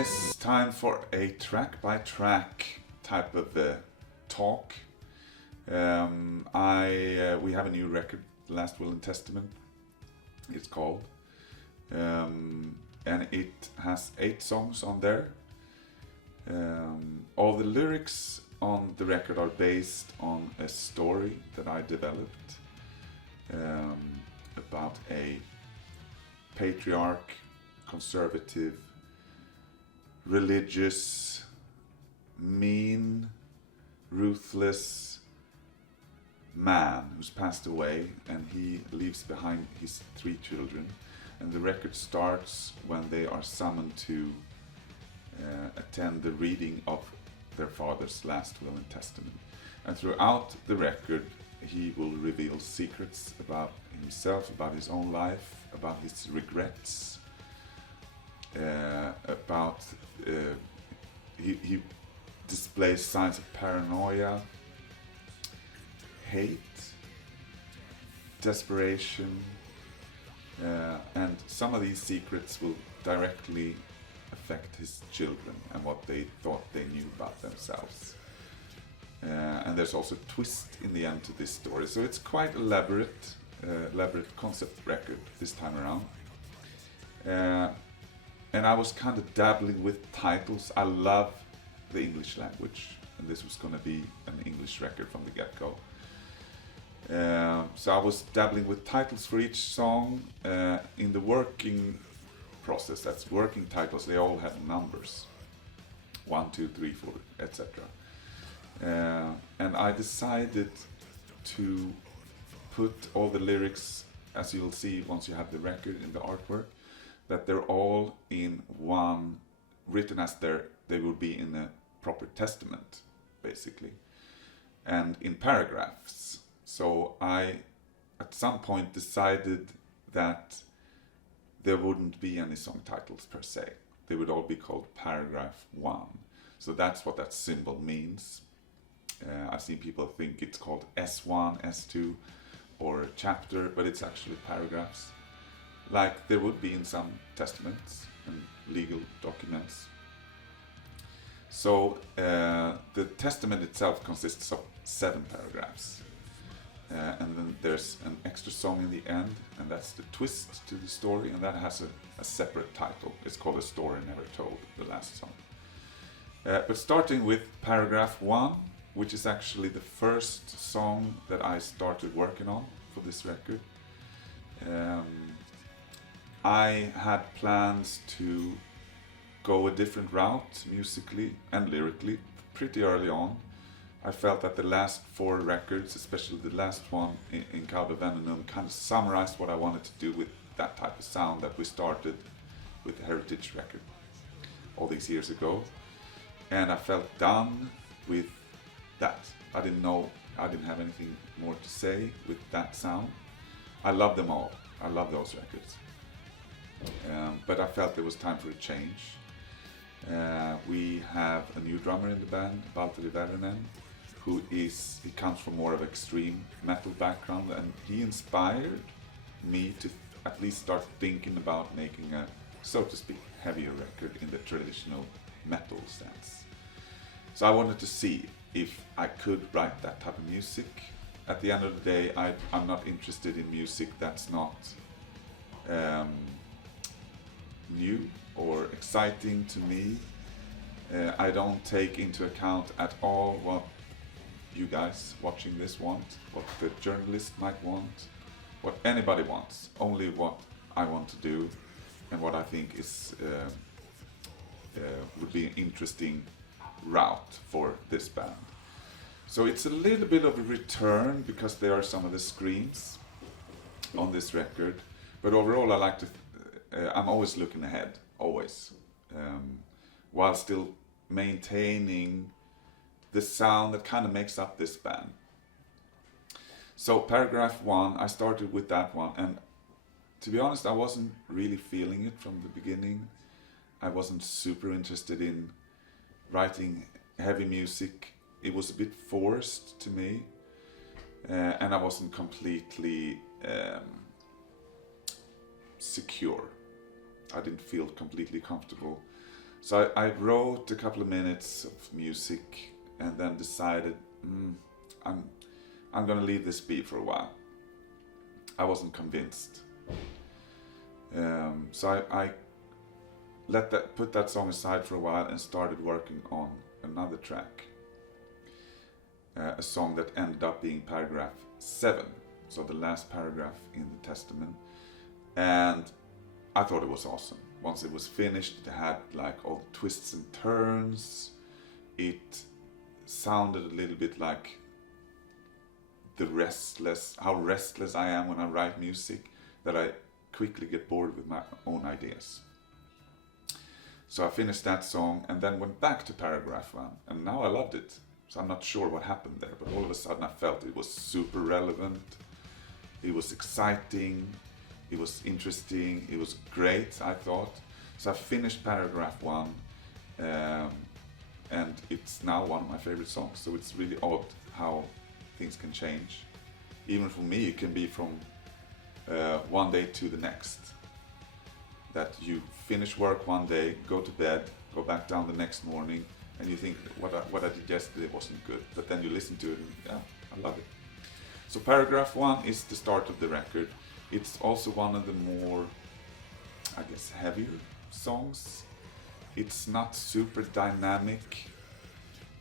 guys, time for a track by track type of talk. We have a new record, Last Will and Testament, it's called. And it has 8 songs on there. All the lyrics on the record are based on a story that I developed about a patriarch, conservative, religious, mean, ruthless man who's passed away, and he leaves behind his 3 children. And the record starts when they are summoned to attend the reading of their father's last will and testament. And throughout the record, he will reveal secrets about himself, about his own life, about his regrets, he displays signs of paranoia, hate, desperation, and some of these secrets will directly affect his children and what they thought they knew about themselves. And there's also a twist in the end to this story, so it's quite elaborate concept record this time around. And I was kind of dabbling with titles. I love the English language, and this was going to be an English record from the get-go. So I was dabbling with titles for each song. In the working process, that's working titles, they all have numbers. 1, 2, 3, 4, etc. And I decided to put all the lyrics, as you'll see once you have the record in the artwork, that they're all in one, written as they would be in a proper testament, basically, and in paragraphs. So I, at some point, decided that there wouldn't be any song titles per se. They would all be called paragraph 1. So that's what that symbol means. I've seen people think it's called S1, S2, or chapter, but it's actually paragraphs, like there would be in some testaments and legal documents. So the testament itself consists of 7 paragraphs. And then there's an extra song in the end, and that's the twist to the story, and that has a separate title. It's called A Story Never Told, the last song. But starting with paragraph 1, which is actually the first song that I started working on for this record. I had plans to go a different route musically and lyrically pretty early on. I felt that the last 4 records, especially the last one in Calve Venenum, kind of summarized what I wanted to do with that type of sound that we started with the Heritage record all these years ago. And I felt done with that. I didn't have anything more to say with that sound. I love them all. I love those records. But I felt it was time for a change. We have a new drummer in the band, Valtteri Väyrynen, he comes from more of extreme metal background, and he inspired me to at least start thinking about making a, so to speak, heavier record in the traditional metal sense. So I wanted to see if I could write that type of music. At the end of the day, I'm not interested in music that's not new or exciting to me. I don't take into account at all what you guys watching this want, what the journalist might want, what anybody wants, only what I want to do and what I think is would be an interesting route for this band. So it's a little bit of a return because there are some of the screams on this record, but overall I like to I'm always looking ahead, always, while still maintaining the sound that kind of makes up this band. So paragraph 1, I started with that one, and to be honest, I wasn't really feeling it from the beginning. I wasn't super interested in writing heavy music. It was a bit forced to me, and I wasn't completely secure. I didn't feel completely comfortable So I wrote a couple of minutes of music and then decided I'm gonna leave this be for a while. I wasn't convinced. So I put that song aside for a while and started working on another track. A song that ended up being paragraph 7, so the last paragraph in the Testament. And I thought it was awesome. Once it was finished, it had like all twists and turns. It sounded a little bit like how restless I am when I write music, that I quickly get bored with my own ideas. So I finished that song and then went back to paragraph 1, and now I loved it. So I'm not sure what happened there, but all of a sudden I felt it was super relevant, it was exciting, it was interesting, it was great, I thought. So I finished paragraph 1, and it's now one of my favorite songs. So it's really odd how things can change. Even for me, it can be from one day to the next. That you finish work one day, go to bed, go back down the next morning, and you think what I did yesterday wasn't good. But then you listen to it and yeah, I love it. So paragraph 1 is the start of the record. It's also one of the more, I guess, heavier songs. It's not super dynamic.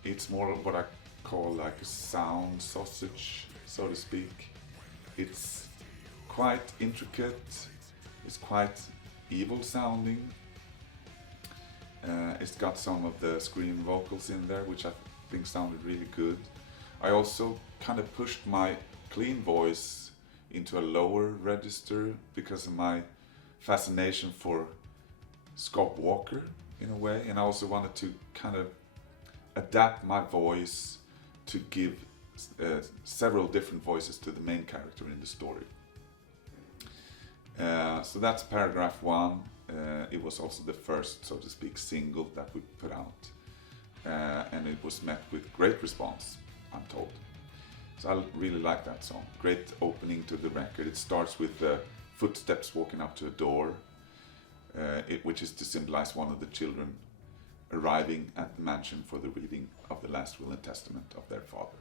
It's more of what I call like a sound sausage, so to speak. It's quite intricate. It's quite evil sounding. It's got some of the scream vocals in there, which I think sounded really good. I also kind of pushed my clean voice into a lower register because of my fascination for Scott Walker in a way, and I also wanted to kind of adapt my voice to give several different voices to the main character in the story. So that's paragraph 1. It was also the first, so to speak, single that we put out, and it was met with great response, I'm told. So I really like that song. Great opening to the record. It starts with footsteps walking up to a door, which is to symbolize one of the children arriving at the mansion for the reading of the last will and testament of their father.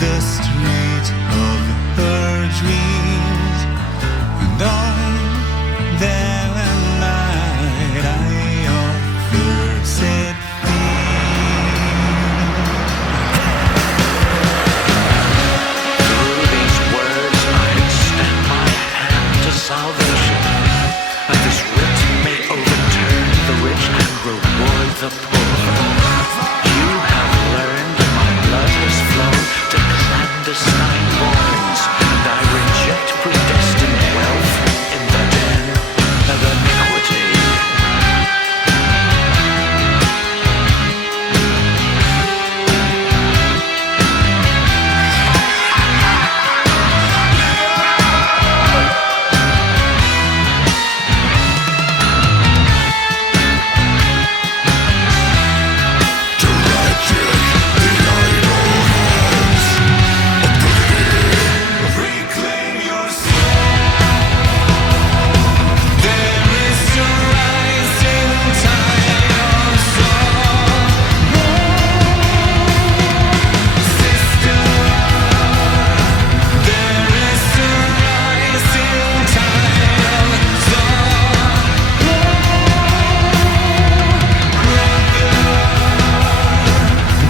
the street of her dreams, and on that night I offered set Through these words I extend my hand to salvation, and this writ may overturn the rich and reward the poor. You have learned my blood has flown to clandestine bournes, and I reject predestined wealth in the den of iniquity. reclaim your soul. There is a rising tide of sorrow, sister. There is a rising tide of sorrow, brother.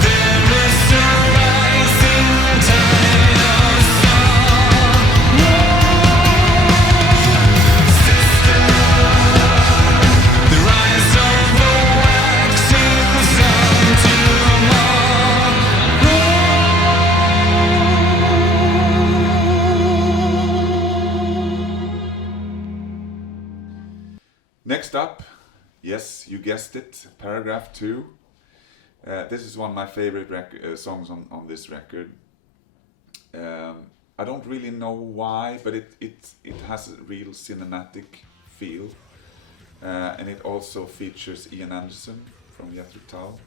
There is a rising tide of sorrow, sister. The rise of the waxing sun Next up, yes, you guessed it, paragraph 2. This is one of my favorite songs on this record. I don't really know why, but it has a real cinematic feel. And it also features Ian Anderson from Jethro Tull.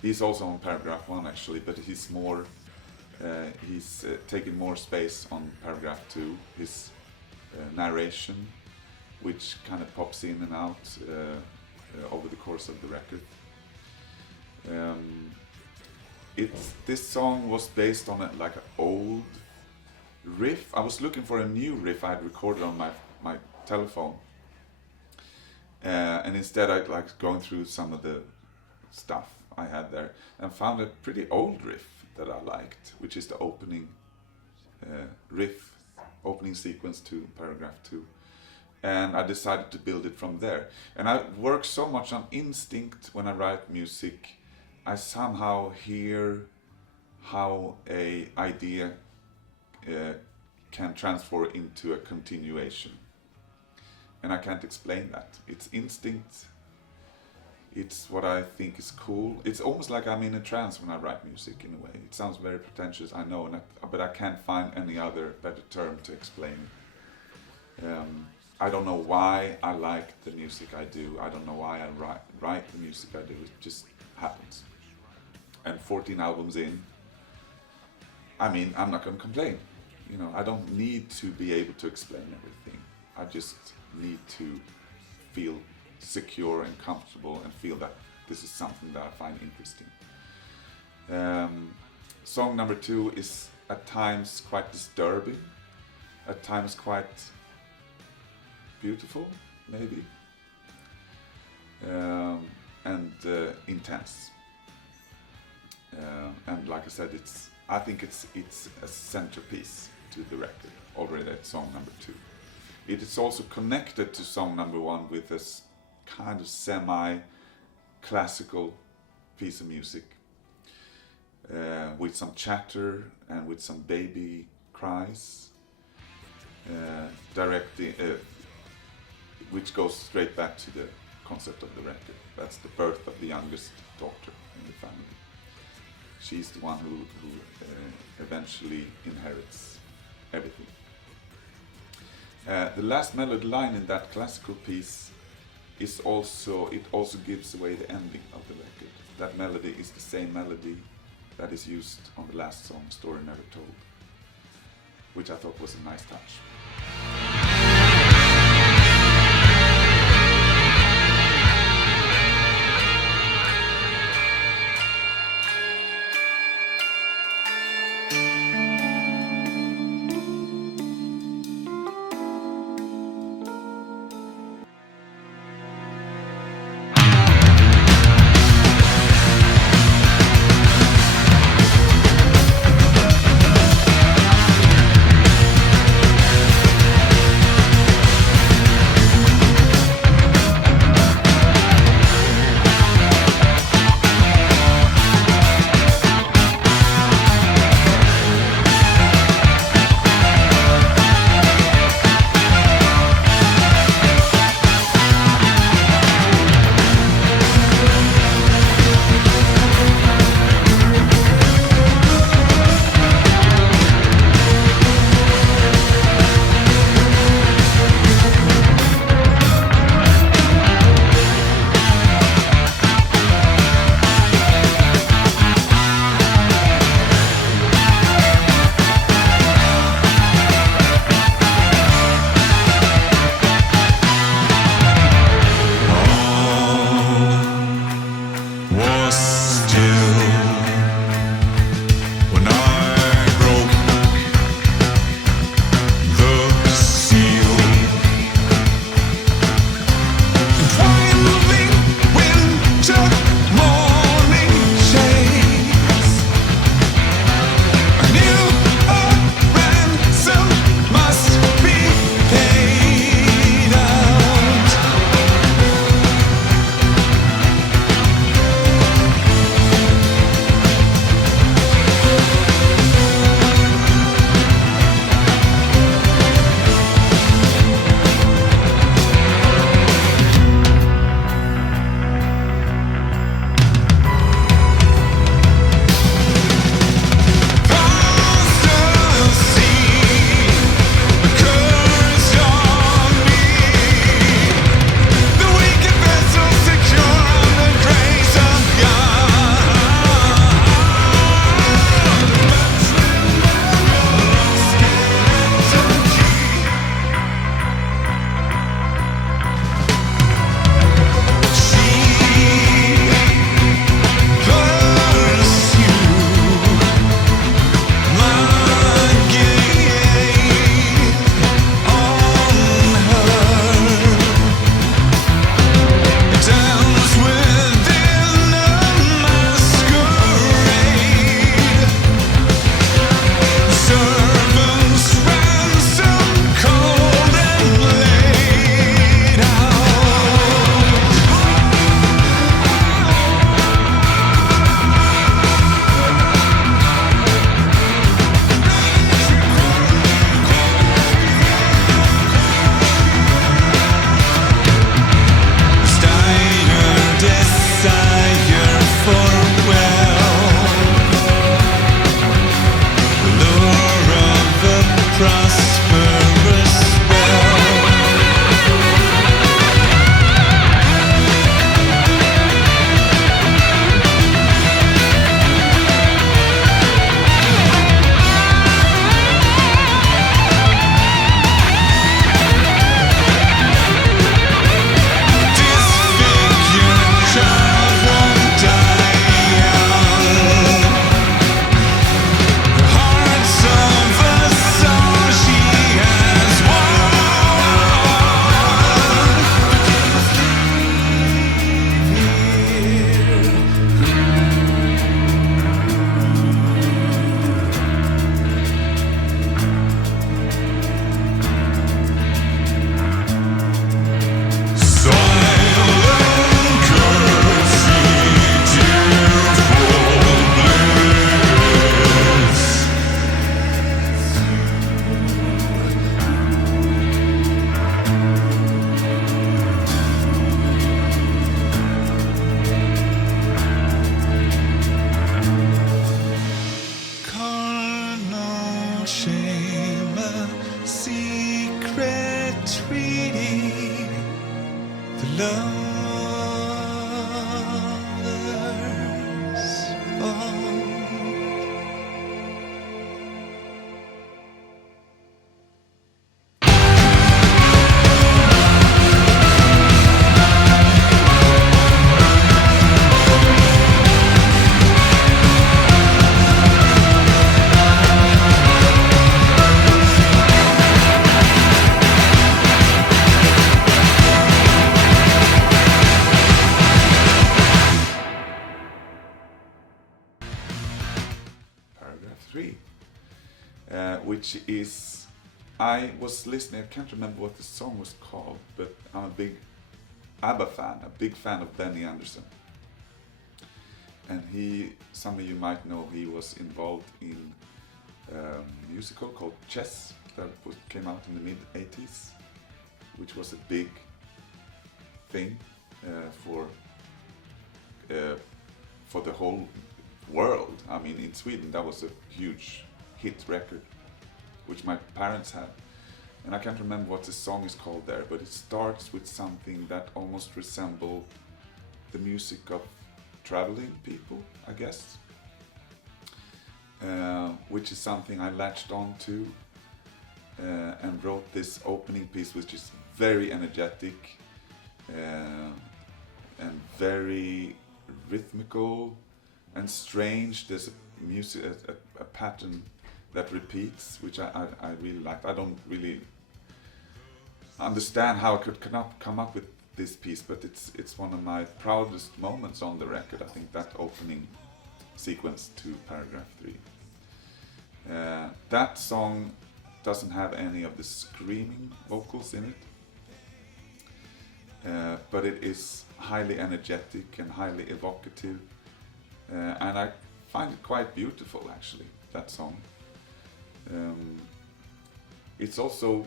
He's also on paragraph 1 actually, but he's more, he's taking more space on paragraph 2. His narration, which kind of pops in and out over the course of the record. This song was based on like an old riff. I was looking for a new riff I had recorded on my telephone, and instead I like going through some of the stuff I had there and found a pretty old riff that I liked, which is the opening opening sequence to paragraph 2. And I decided to build it from there. And I work so much on instinct when I write music. I somehow hear how a idea can transfer into a continuation. And I can't explain that. It's instinct. It's what I think is cool. It's almost like I'm in a trance when I write music in a way. It sounds very pretentious, I know, but I can't find any other better term to explain it. I don't know why I like the music I do. I don't know why I write the music I do. It just happens. And 14 albums in, I mean, I'm not going to complain. You know, I don't need to be able to explain everything. I just need to feel secure and comfortable and feel that this is something that I find interesting. Song number 2 is at times quite disturbing, at times quite beautiful, maybe, and intense. And like I said, I think it's a centerpiece to the record already at song number 2. It is also connected to song number 1 with this kind of semi-classical piece of music, with some chatter and with some baby cries, which goes straight back to the concept of the record. That's the birth of the youngest daughter in the family. She's the one who eventually inherits everything. The last melody line in that classical piece is also gives away the ending of the record. That melody is the same melody that is used on the last song, Story Never Told, which I thought was a nice touch. prosperous world. Disfigured child won't die young. The hearts of us all she has silent courtesy to full bliss. Carnal shame, a secret treaty, the lovers bond. Paragraph 3, which is, I was listening, I can't remember what the song was called, but I'm a big ABBA fan, a big fan of Benny Andersson. And he, some of you might know, he was involved in a musical called Chess that came out in the mid-80s, which was a big thing for the whole world. I mean, in Sweden that was a huge hit record, which my parents had. And I can't remember what the song is called there, but it starts with something that almost resembles the music of traveling people, I guess. Which is something I latched on to and wrote this opening piece, which is very energetic and very rhythmical and strange. There's a music, a pattern that repeats, which I really liked. I don't really understand how I could come up with this piece, but it's one of my proudest moments on the record. I think that opening sequence to paragraph 3. That song doesn't have any of the screaming vocals in it, but it is highly energetic and highly evocative, and I find it quite beautiful, actually, that song. It's also,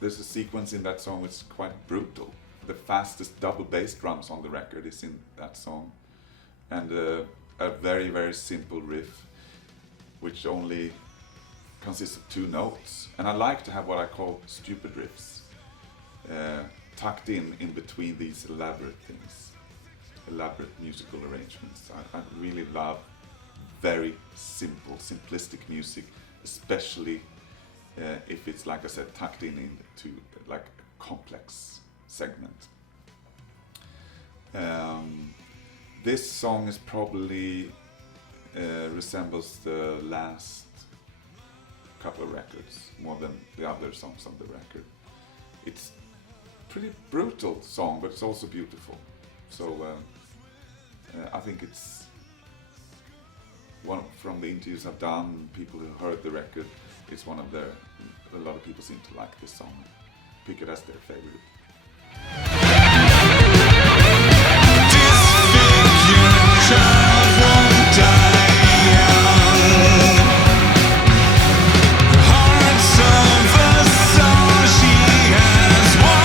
there's a sequence in that song which is quite brutal. The fastest double bass drums on the record is in that song, and a very, very simple riff which only consists of 2 notes. And I like to have what I call stupid riffs tucked in between these elaborate things, elaborate musical arrangements. I really love very simple, simplistic music, especially if it's, like I said, tucked into like a complex segment. This song is probably resembles the last couple of records more than the other songs on the record. It's pretty brutal song, but it's also beautiful. So I think it's one from the interviews I've done, people who heard the record, it's one of their, a lot of people seem to like this song, pick it as their favorite. Disfigured child won't die young. The hearts of us all she has won.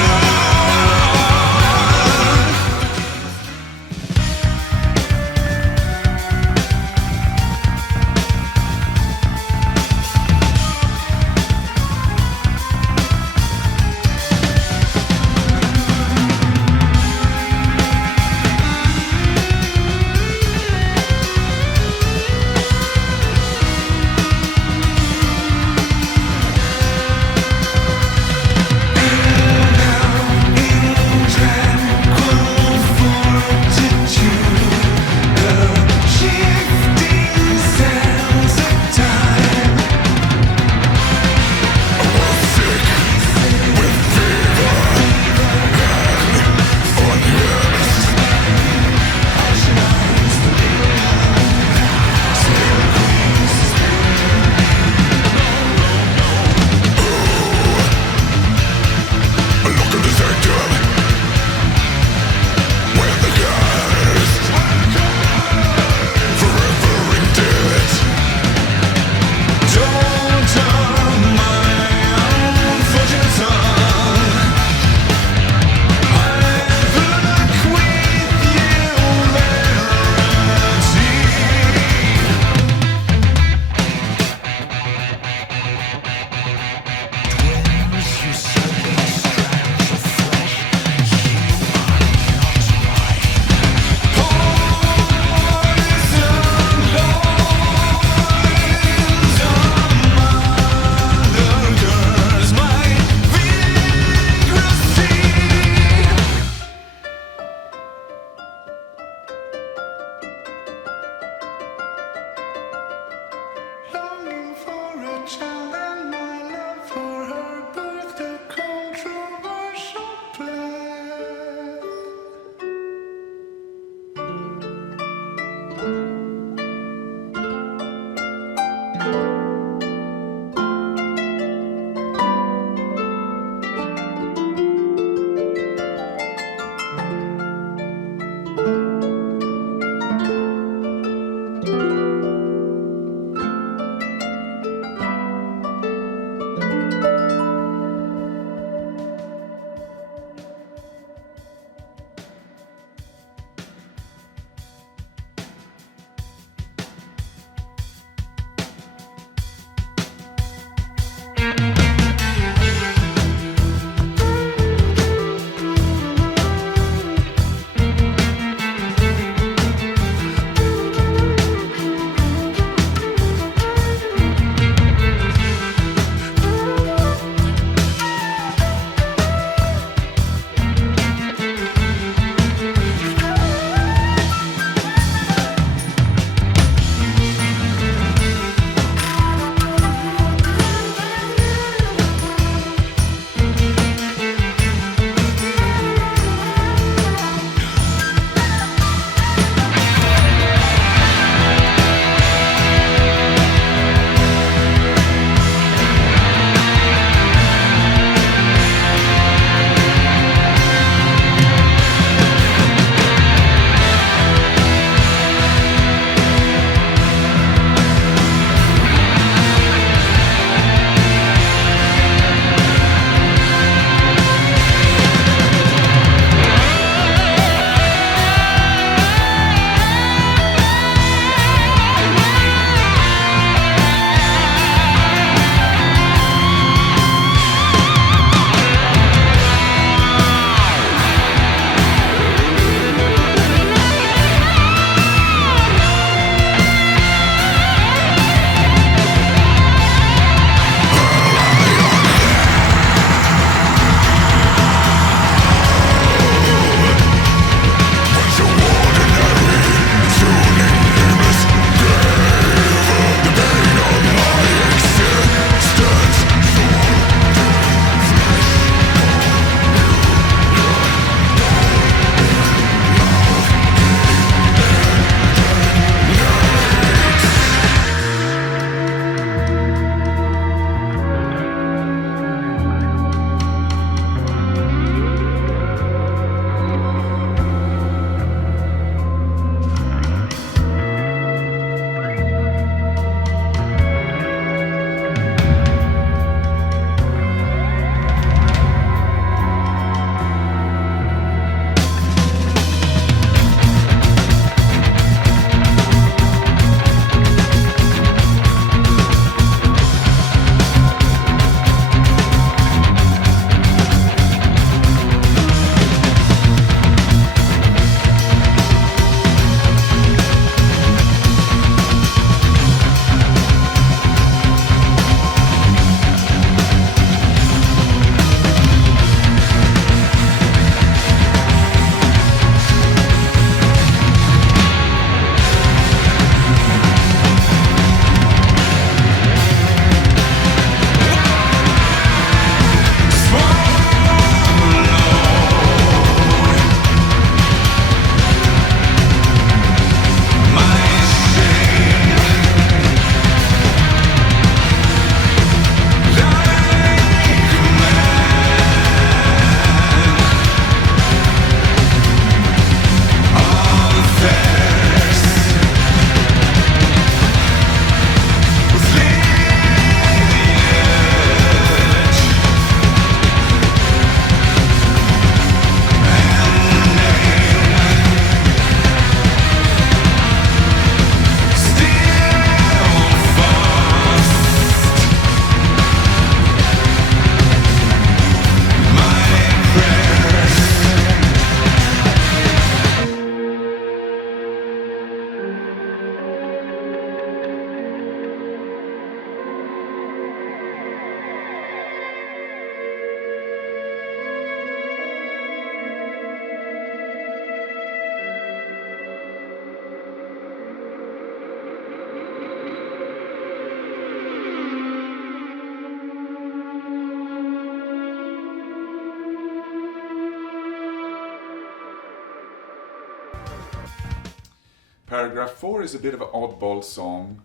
Paragraph 4 is a bit of an oddball song.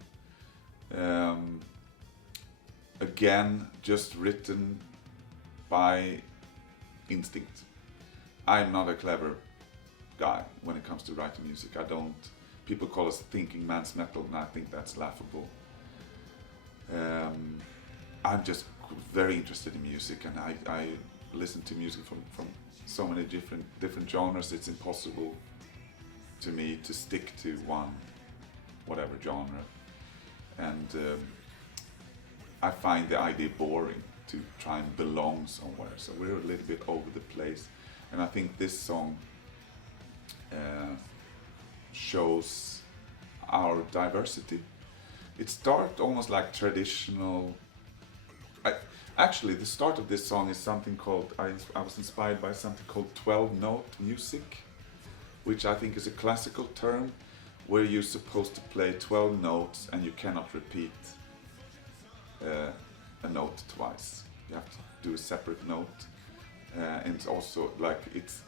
Again, just written by instinct. I'm not a clever guy when it comes to writing music. People call us thinking man's metal, and I think that's laughable. I'm just very interested in music, and I listen to music from so many different genres. It's impossible to me to stick to one, whatever genre. And I find the idea boring to try and belong somewhere. So we're a little bit over the place. And I think this song shows our diversity. It starts almost like traditional. Actually, the start of this song is something called, I was inspired by something called 12-note music, which I think is a classical term where you're supposed to play 12 notes and you cannot repeat a note twice. You have to do a separate note. And it's also like, it's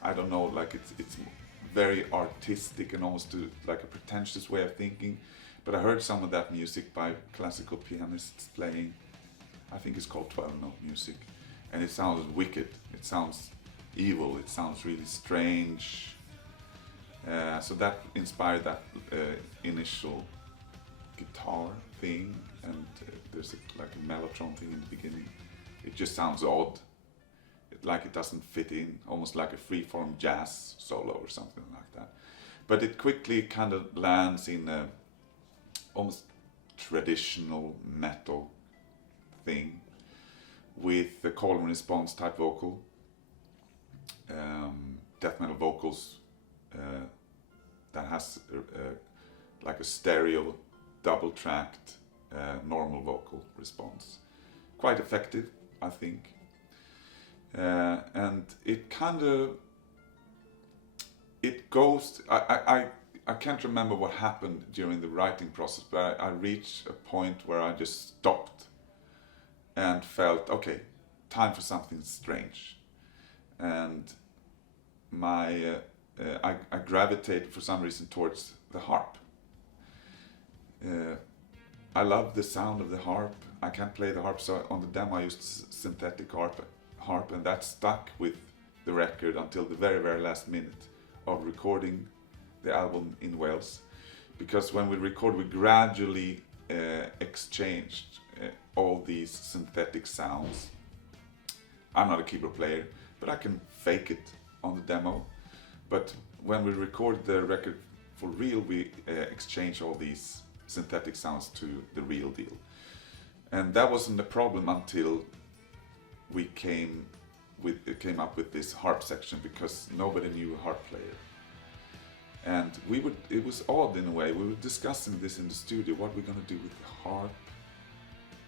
very artistic and almost like a pretentious way of thinking. But I heard some of that music by classical pianists playing. I think it's called 12-note music. And it sounds wicked. It sounds evil. It sounds really strange. So that inspired that initial guitar thing. And there's like a mellotron thing in the beginning. It just sounds odd. Like it doesn't fit in, almost like a freeform jazz solo or something like that. But it quickly kind of lands in a almost traditional metal thing with the call and response type vocal, death metal vocals that has like a stereo double tracked normal vocal response. Quite effective, I think. And it kind of, it goes, I can't remember what happened during the writing process, but I reached a point where I just stopped and felt, okay, time for something strange. And I gravitated for some reason towards the harp. I love the sound of the harp. I can't play the harp, so on the demo I used synthetic harp, and that stuck with the record until the very, very last minute of recording the album in Wales. Because when we record, we gradually exchanged all these synthetic sounds. I'm not a keyboard player, but I can fake it on the demo. But when we record the record for real, we exchange all these synthetic sounds to the real deal. And that wasn't a problem until we came up with this harp section, because nobody knew a harp player. And it was odd in a way. We were discussing this in the studio, what we're going to do with the harp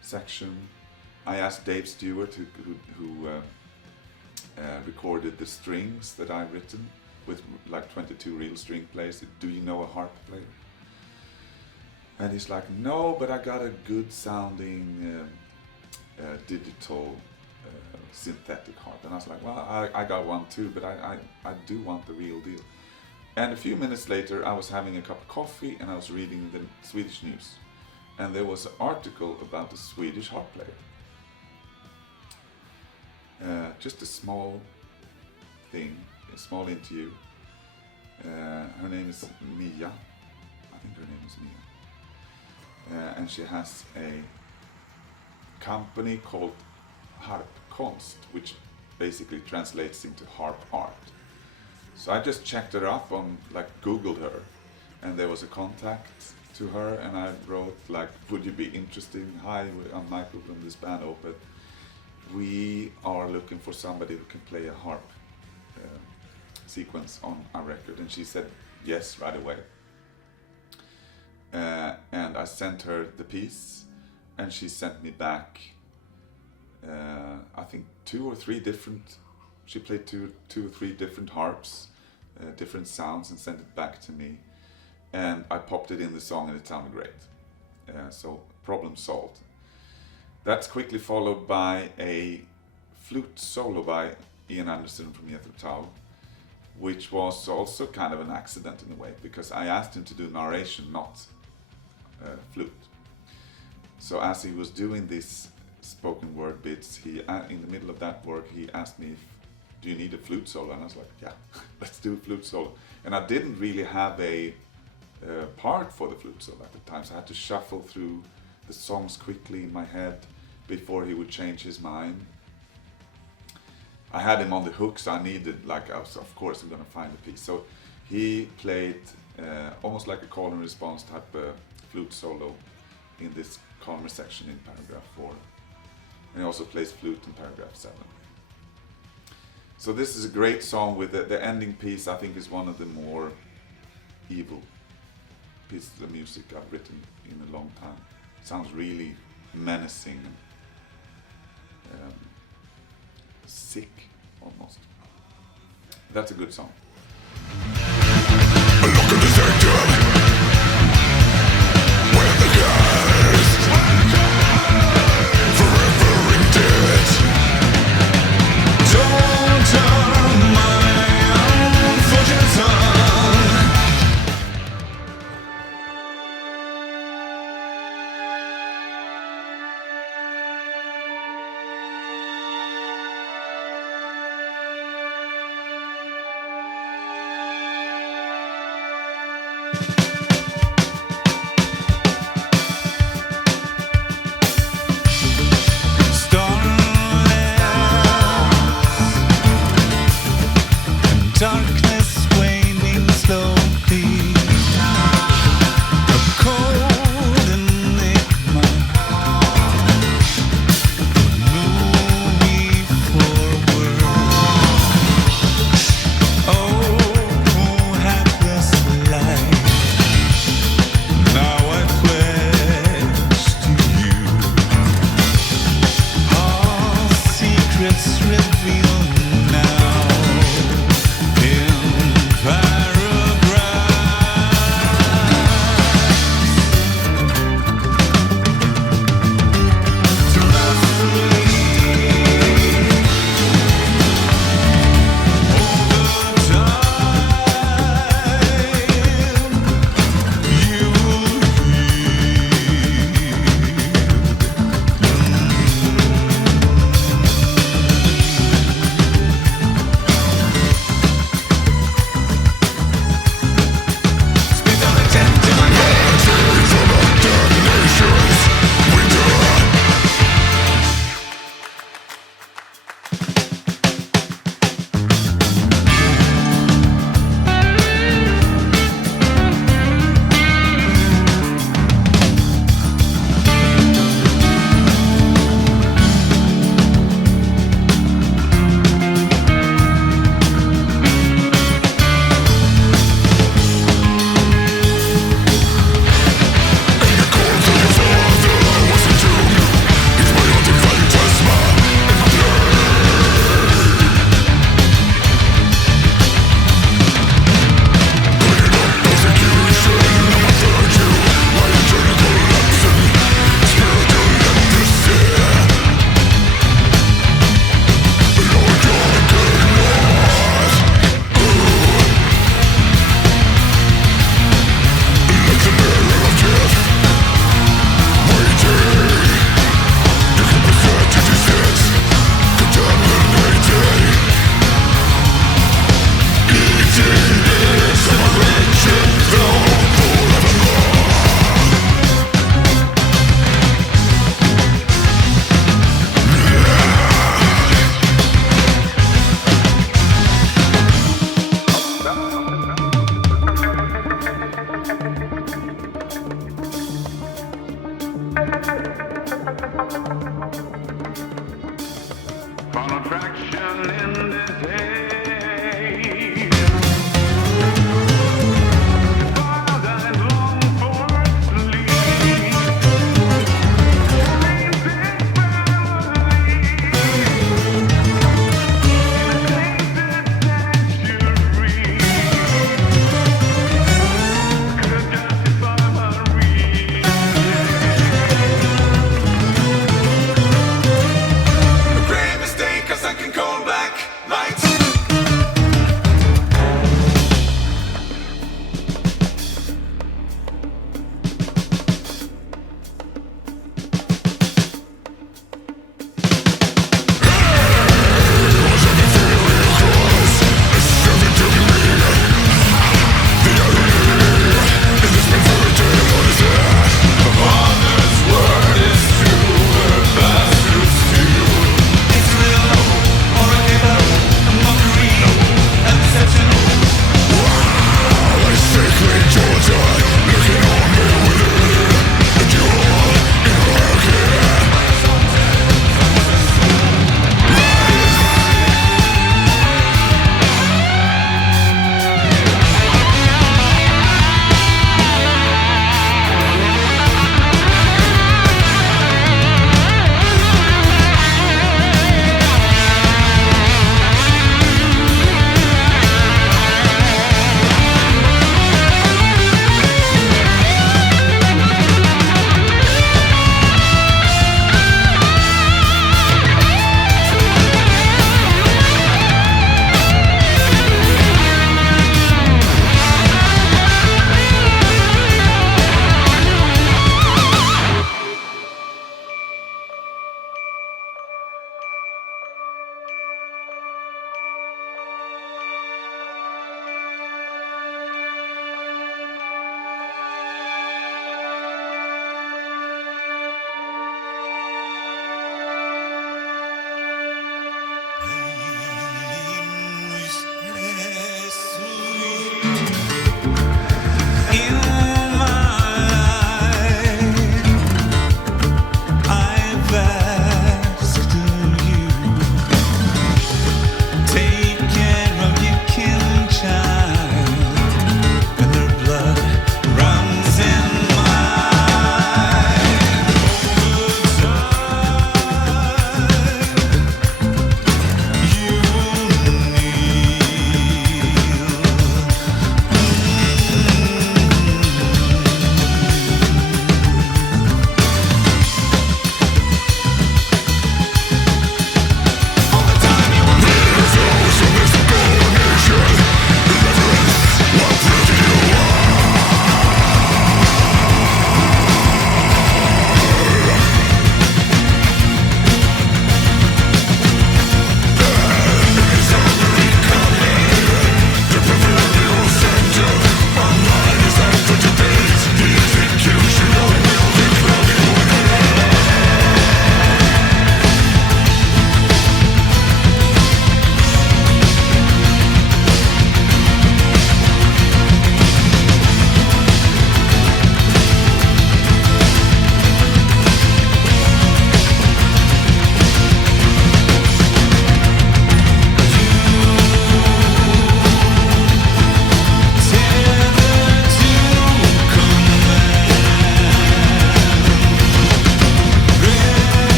section. I asked Dave Stewart, who recorded the strings that I've written with like 22 real string players. Do you know a harp player? And he's like, no, but I got a good sounding digital synthetic harp. And I was like, well, I got one too, but I do want the real deal. And a few minutes later, I was having a cup of coffee and I was reading the Swedish news. And there was an article about a Swedish harp player. Just a small thing, a small interview. Her name is Mia. I think her name is Mia. And she has a company called Harpkonst, which basically translates into harp art. So I just checked her up on, like, Googled her, and there was a contact to her, and I wrote, like, would you be interested? Hi, I'm Mikael from this band Opeth. We are looking for somebody who can play a harp sequence on our record. And she said yes right away. And I sent her the piece, and she sent me back I think she played two or three different harps, different sounds, and sent it back to me. And I popped it in the song and it sounded great. So problem solved. That's quickly followed by a flute solo by Ian Anderson from Jethro Tull. which was also kind of an accident in a way, because I asked him to do narration, not flute. So as he was doing these spoken word bits, he in the middle of that work he asked me, do you need a flute solo? And I was like, yeah, let's do a flute solo. And I didn't really have a part for the flute solo at the time, so I had to shuffle through the songs quickly in my head before he would change his mind. I had him on the hook, so I needed, like, I was, of course I'm gonna find a piece. So he played almost like a call and response type flute solo in this calmer section in paragraph 4. And he also plays flute in paragraph 7. So this is a great song with the ending piece. I think is one of the more evil pieces of music I've written in a long time. It sounds really menacing and sick almost. That's a good song.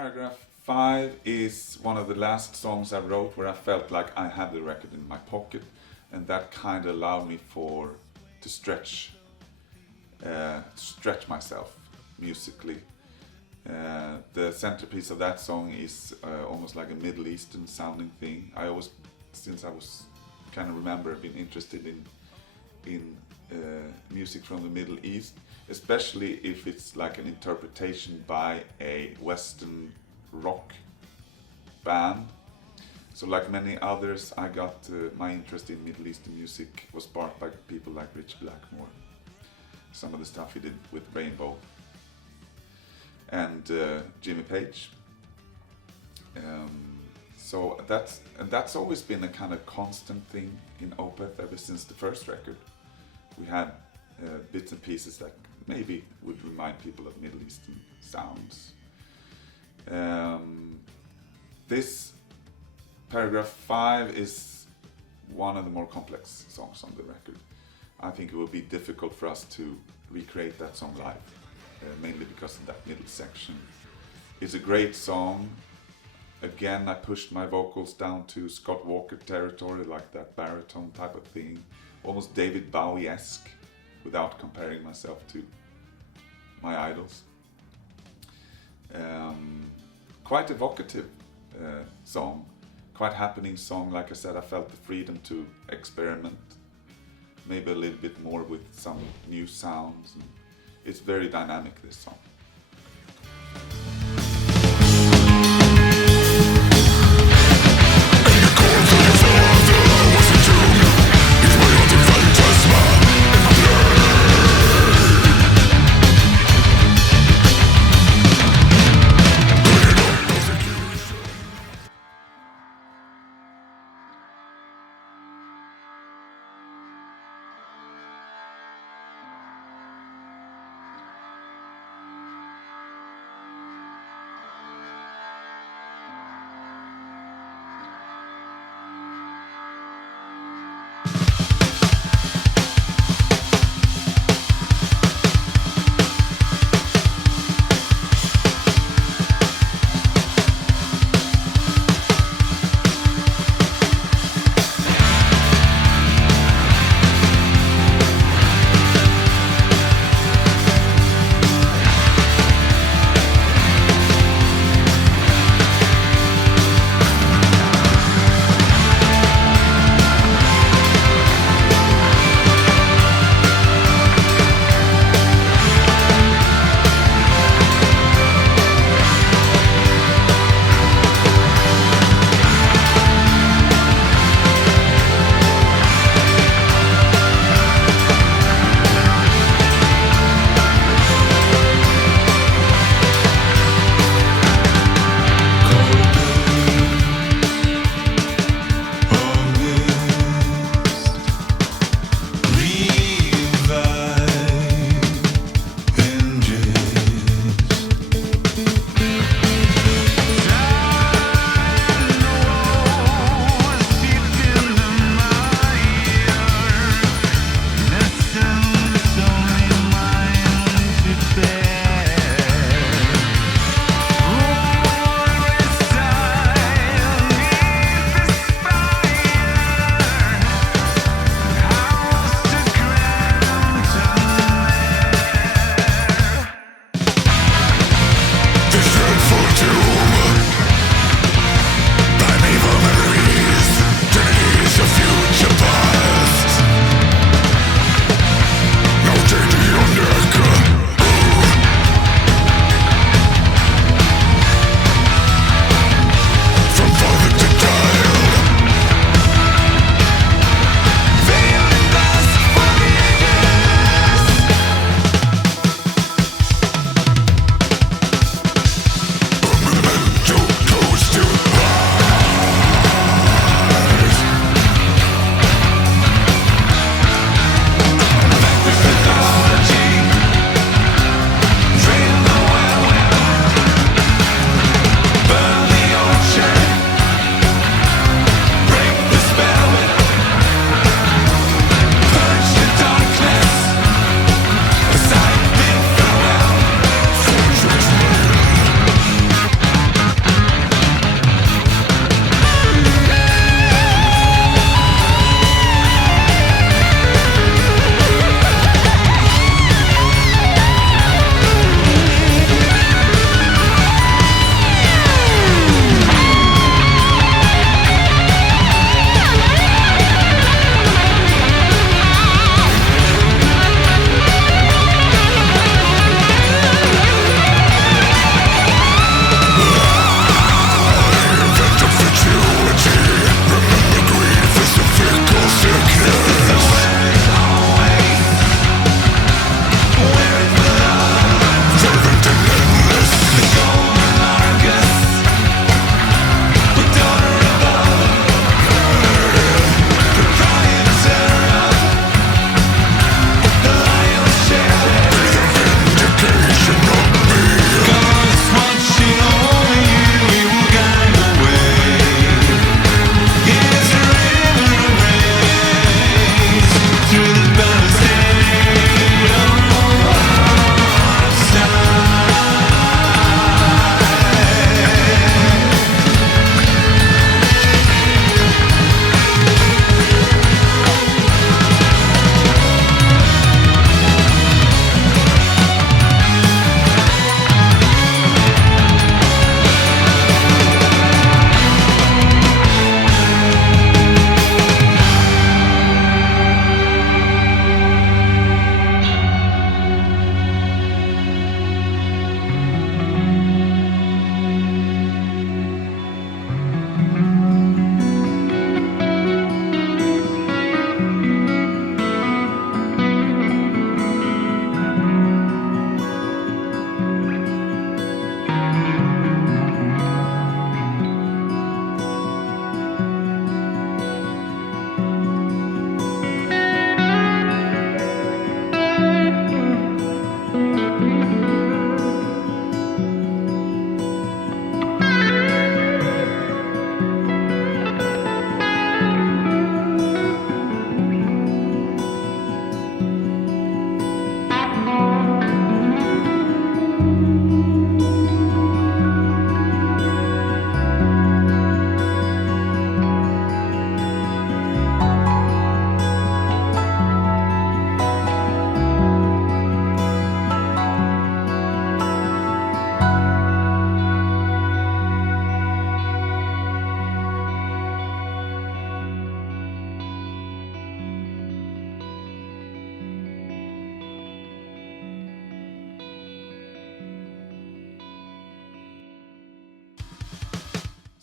Paragraph 5 is one of the last songs I wrote where I felt like I had the record in my pocket, and that kind of allowed me to stretch myself musically. The centerpiece of that song is almost like a Middle Eastern sounding thing. I always, since I was kind of remember, been interested in music from the Middle East, especially if it's like an interpretation by a Western rock band. So like many others, I got my interest in Middle Eastern music was sparked by people like Rich Blackmore. Some of the stuff he did with Rainbow and Jimmy Page. So that's always been a kind of constant thing in Opeth ever since the first record. We had bits and pieces that maybe would remind people of Middle Eastern sounds. This Paragraph 5 is one of the more complex songs on the record. I think it would be difficult for us to recreate that song live, mainly because of that middle section. It's a great song. Again, I pushed my vocals down to Scott Walker territory, like that baritone type of thing, almost David Bowie-esque, without comparing myself to my idols. Quite evocative song, quite happening song. Like I said, I felt the freedom to experiment, maybe a little bit more with some new sounds. It's very dynamic, this song.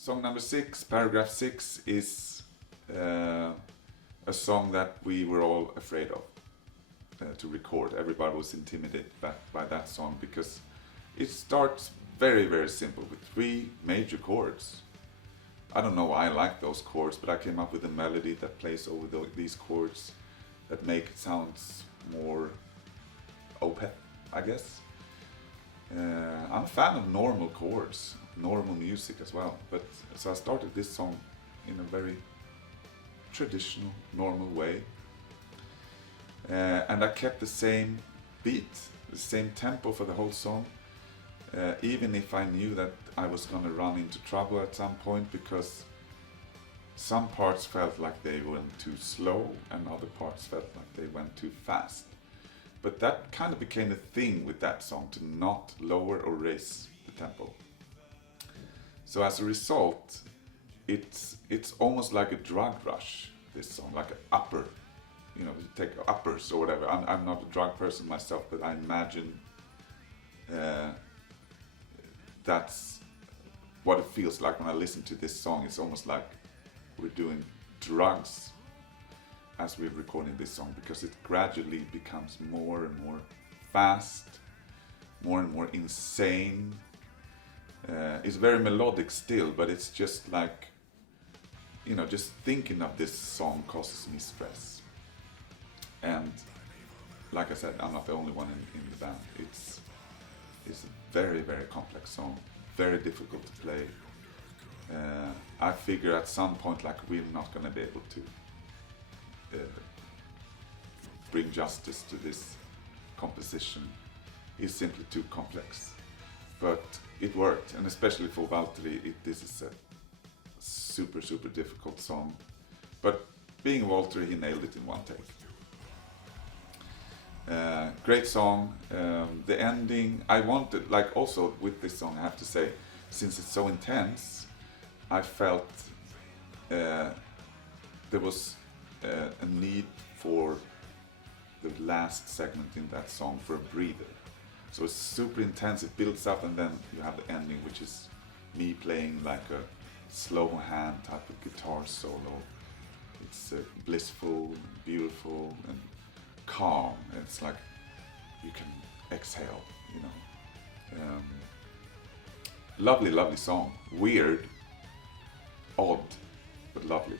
Song number 6, paragraph 6, is a song that we were all afraid of to record. Everybody was intimidated by that song because it starts very, very simple with 3 major chords. I don't know why I like those chords, but I came up with a melody that plays over these chords that make it sound more Opeth, I guess. I'm a fan of normal chords, normal music as well, but so I started this song in a very traditional, normal way, and I kept the same beat, the same tempo for the whole song, even if I knew that I was going to run into trouble at some point, because some parts felt like they went too slow and other parts felt like they went too fast. But that kind of became a thing with that song, to not lower or raise the tempo. So as a result, it's almost like a drug rush, this song, like an upper, you know, you take uppers or whatever. I'm not a drug person myself, but I imagine that's what it feels like when I listen to this song. It's almost like we're doing drugs as we're recording this song, because it gradually becomes more and more fast, more and more insane. It's very melodic still, but it's just like, you know, just thinking of this song causes me stress. And like I said, I'm not the only one in the band. It's a very, very complex song, very difficult to play. I figure at some point, like, we're not going to be able to bring justice to this composition. It's simply too complex. But it worked, and especially for Valtteri, this is a super, super difficult song. But being Valtteri, he nailed it in one take. Great song. The ending, I wanted, like, also with this song, I have to say, since it's so intense, I felt there was a need for the last segment in that song for a breather. So it's super intense, it builds up, and then you have the ending, which is me playing like a slow hand type of guitar solo. It's blissful, beautiful, and calm. It's like you can exhale, you know. Lovely, lovely song. Weird, odd, but lovely.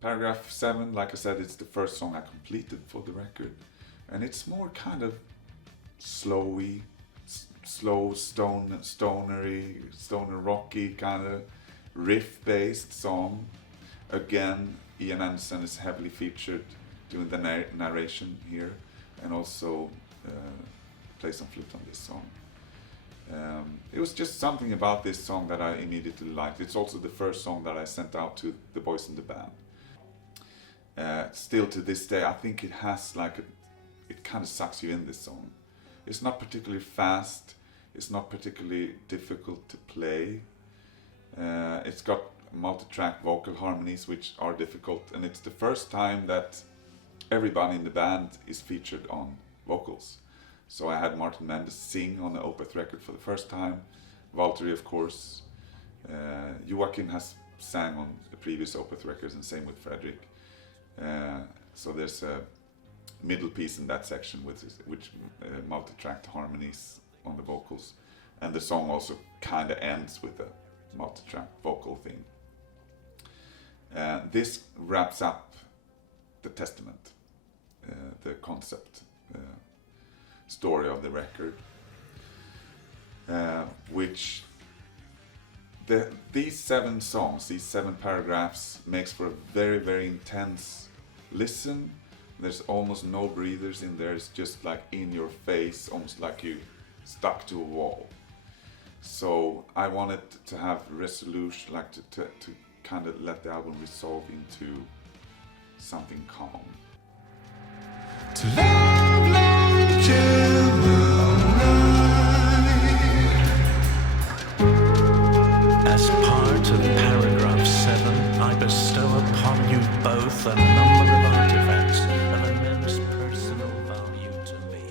Paragraph 7, like I said, it's the first song I completed for the record. And it's more kind of slow stoner rocky kind of riff-based song. Again, Ian Anderson is heavily featured doing the narration here, and also plays some flute on this song. It was just something about this song that I immediately liked. It's also the first song that I sent out to the boys in the band. Still to this day, I think it has it kind of sucks you in, this song. It's not particularly fast, it's not particularly difficult to play. It's got multi-track vocal harmonies which are difficult, and it's the first time that everybody in the band is featured on vocals. So I had Martin Mendes sing on the Opeth record for the first time, Valtteri of course, Joachim has sang on the previous Opeth records, and same with Fredrik. So there's a middle piece in that section which multi-tracked harmonies on the vocals, and the song also kind of ends with a multi-track vocal thing. This wraps up the testament, the concept story of the record, which these 7 songs, these 7 paragraphs, makes for a very, very intense listen. There's almost no breathers in there. It's just like in your face, almost like you stuck to a wall. So I wanted to have resolution, like to kind of let the album resolve into something calm. To love like As part of paragraph 7, I bestow upon you both a number of artifacts of immense personal value to me.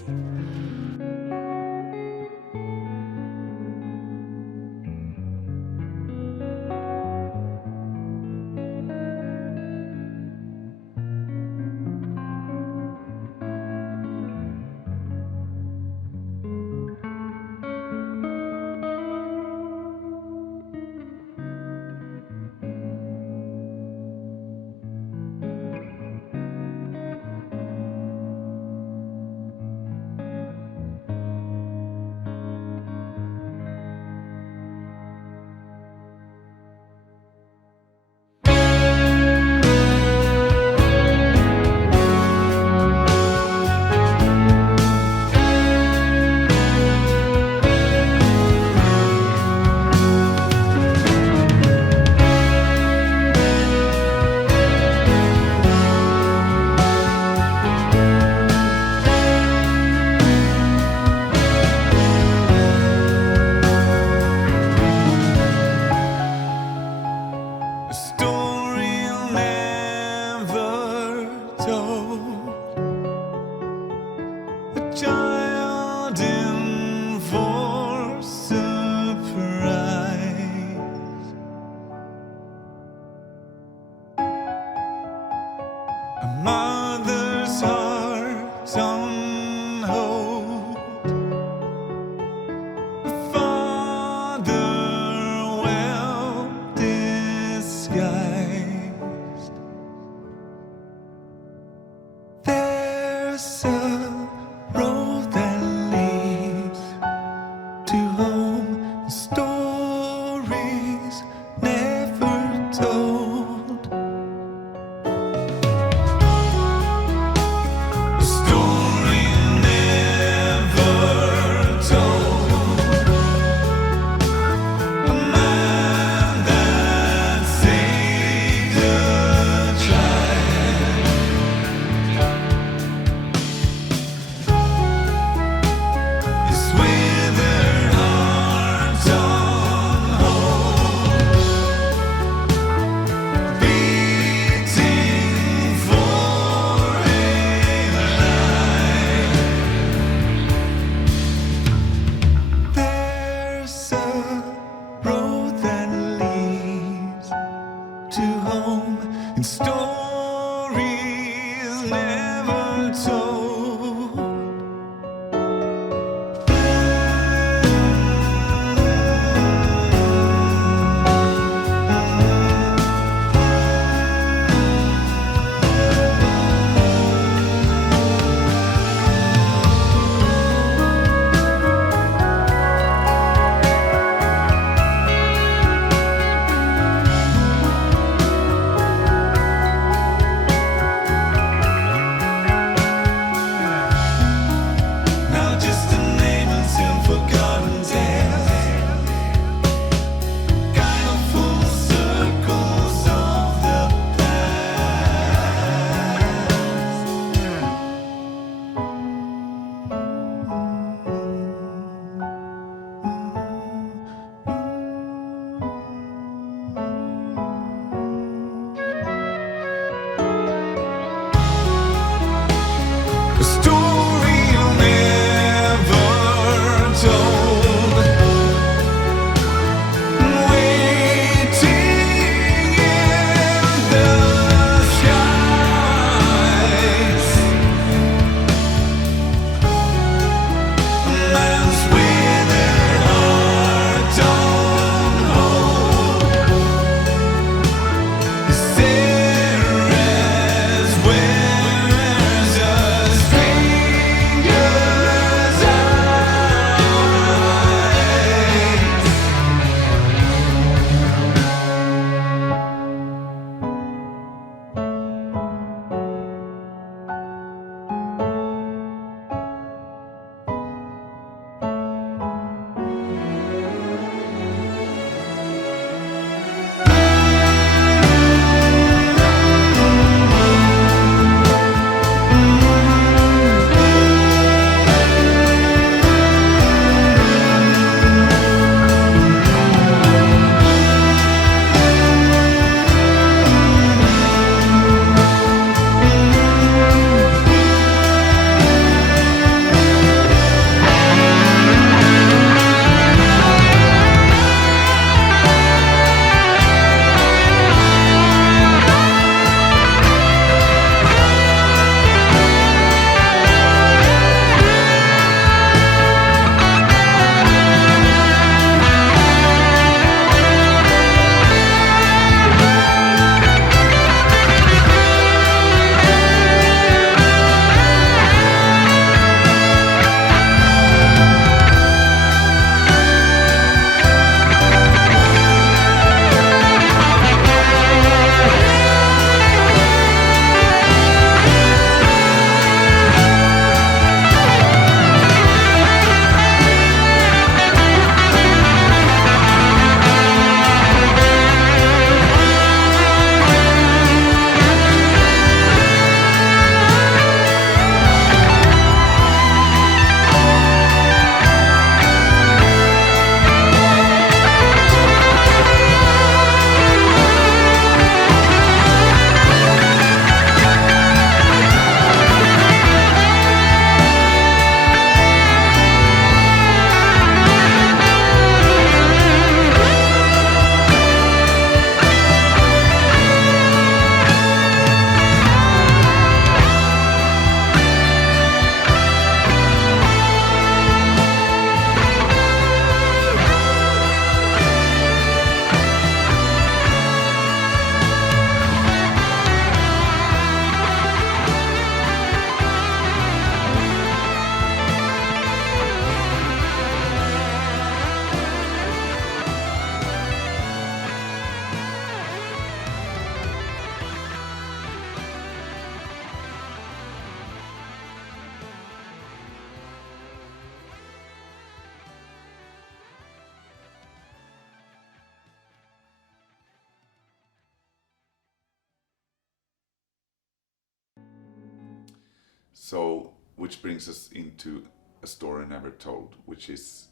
So, which brings us into A Story Never Told, which is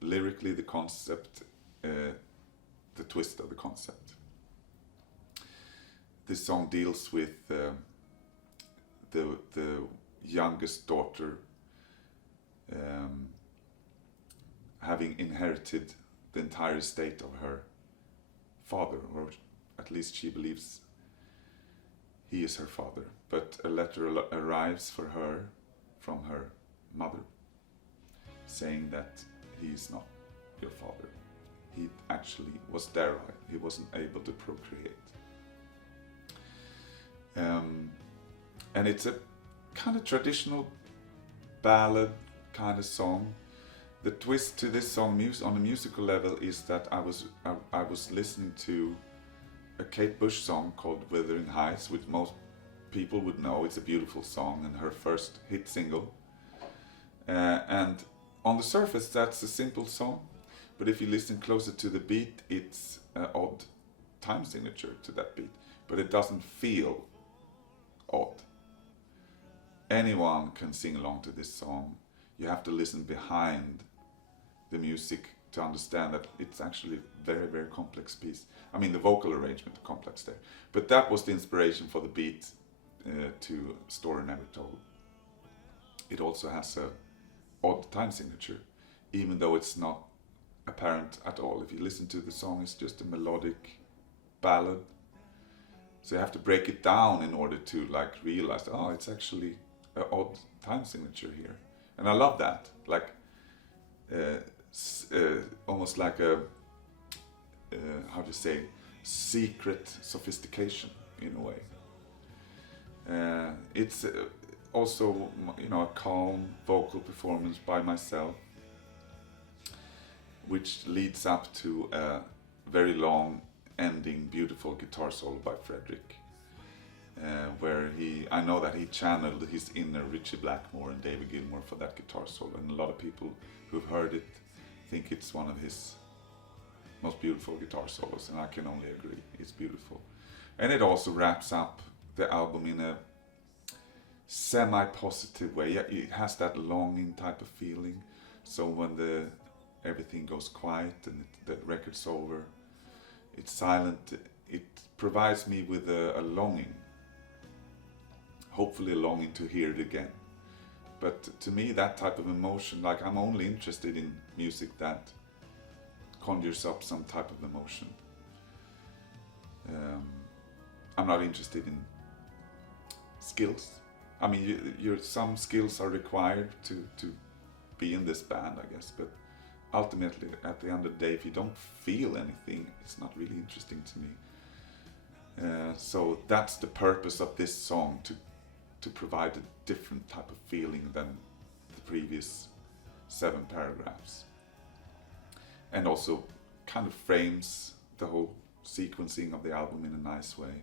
lyrically the concept, the twist of the concept. This song deals with the youngest daughter having inherited the entire estate of her father, or at least she believes he is her father. But a letter arrives for her from her mother saying that he is not your father. He actually was sterile. He wasn't able to procreate. And it's a kind of traditional ballad kind of song. The twist to this song on a musical level is that I was listening to a Kate Bush song called Wuthering Heights, which most people would know. It's a beautiful song and her first hit single. And on the surface, that's a simple song, but if you listen closer to the beat, it's an odd time signature to that beat, but it doesn't feel odd. Anyone can sing along to this song. You have to listen behind the music to understand that it's actually a very, very complex piece. I mean, the vocal arrangement is complex there, but that was the inspiration for the beat to Story Never Told. It also has a odd time signature, even though it's not apparent at all. If you listen to the song, it's just a melodic ballad. So you have to break it down in order to like realize, oh, it's actually an odd time signature here. And I love that, like almost like a how do you say, secret sophistication in a way. It's also, you know, a calm vocal performance by myself, which leads up to a very long ending beautiful guitar solo by Frederick, where I know that he channeled his inner Ritchie Blackmore and David Gilmour for that guitar solo, and a lot of people who've heard it think it's one of his most beautiful guitar solos, and I can only agree, it's beautiful. And it also wraps up the album in a semi-positive way. Yeah, it has that longing type of feeling, so when everything goes quiet and the record's over, it's silent, it provides me with a longing, hopefully a longing to hear it again. But to me, that type of emotion, like I'm only interested in music that conjures up some type of emotion. I'm not interested in skills. I mean, some skills are required to be in this band, I guess, but ultimately, at the end of the day, if you don't feel anything, it's not really interesting to me. So that's the purpose of this song, to provide a different type of feeling than the previous 7 paragraphs. And also kind of frames the whole sequencing of the album in a nice way.